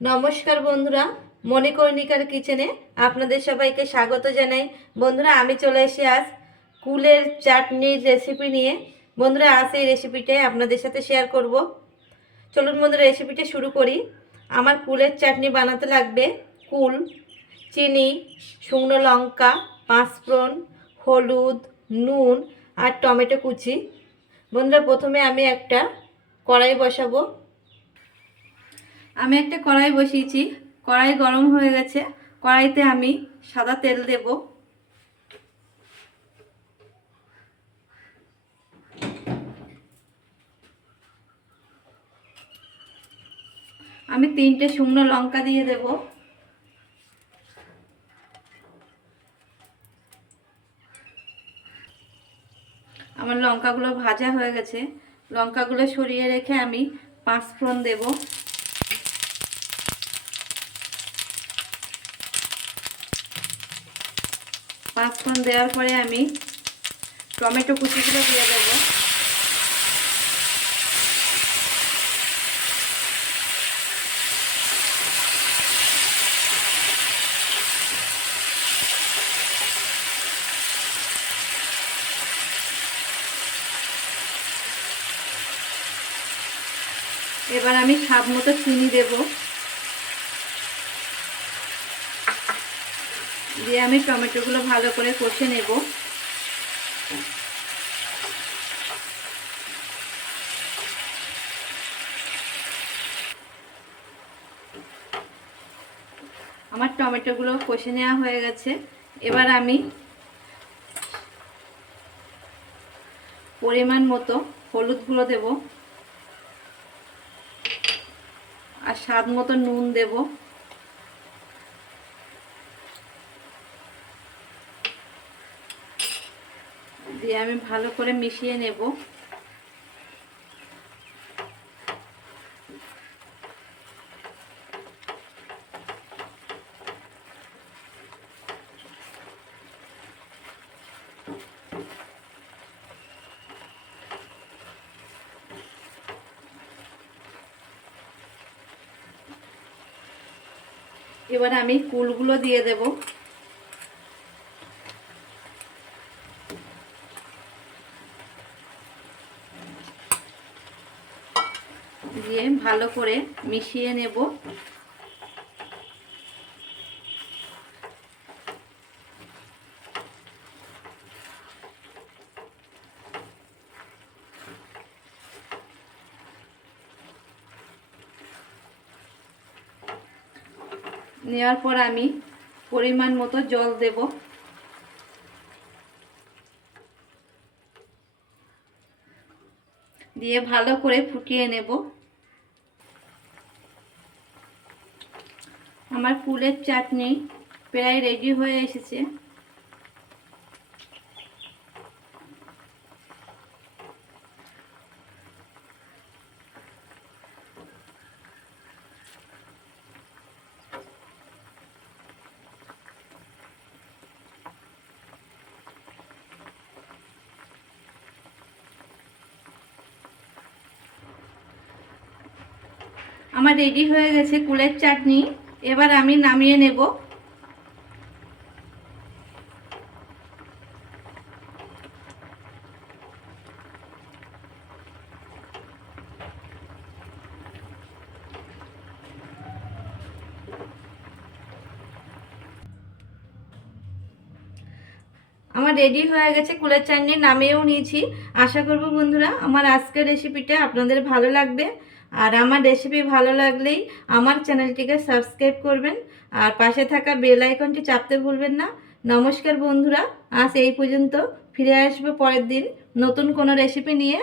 নমস্কার বন্ধুরা, মণিকর্ণিকার কিচেনে আপনাদের সবাইকে স্বাগত জানাই। বন্ধুরা, আমি চলে এসে আজ কুলের চাটনির রেসিপি নিয়ে। বন্ধুরা, আজ এই রেসিপিটাই আপনাদের সাথে শেয়ার করব। চলুন বন্ধুরা, রেসিপিটা শুরু করি। আমার কুলের চাটনি বানাতে লাগবে কুল, চিনি, শুকনো লঙ্কা, পাঁচফোড়ন, হলুদ, নুন আর টমেটো কুচি। বন্ধুরা, প্রথমে আমি একটা কড়াই বসাবো। আমি একটা কড়াই বসিয়েছি, কড়াই গরম হয়ে গেছে। কড়াইতে আমি সাদা তেল দেব। আমি 3টে শুকনো লঙ্কা দিয়ে দেব। আমার লঙ্কাগুলো ভাজা হয়ে গেছে। লঙ্কাগুলো সরিয়ে রেখে আমি পাঁচফোড়ন দেব। পাঁচফোড়ন দেওয়ার পরে আমি টমেটো কুচিগুলো দিয়ে দেবো। এবার আমি স্বাদ মতো চিনি দেব, দিয়ে আমি টমেটোগুলো ভালো করে কষে নেব। আমার টমেটোগুলো কষে নেওয়া হয়ে গেছে। এবার আমি পরিমাণ মতো হলুদ গুঁড়ো দেব আর স্বাদ মতো নুন দেব। দিয়ে আমি ভালো করে মিশিয়ে নেব। এবার আমি কুলগুলো দিয়ে দেব। দিয়ে ভালো করে মিশিয়ে নেব। নেওয়ার পর আমি পরিমাণ মতো জল দেব। দিয়ে ভালো করে ফুটিয়ে নেব। আমার কুলের চাটনি প্রায় রেডি হয়ে এসেছে। আমার রেডি হয়ে গেছে কুলের চাটনি। এবার আমি নামিয়ে নেব। আমার রেডি হয়ে গেছে কুলের চাটনি, নামিয়েও নিয়েছি। আশা করব বন্ধুরা আমার আজকের রেসিপিটা আপনাদের ভালো লাগবে। আর আমার রেসিপি ভালো লাগলেই আমার চ্যানেলটিকে সাবস্ক্রাইব করবেন আর পাশে থাকা বেল আইকনটি চাপতে ভুলবেন না। নমস্কার বন্ধুরা, আজ এই পর্যন্ত। ফিরে আসবো পরের দিন নতুন কোনো রেসিপি নিয়ে।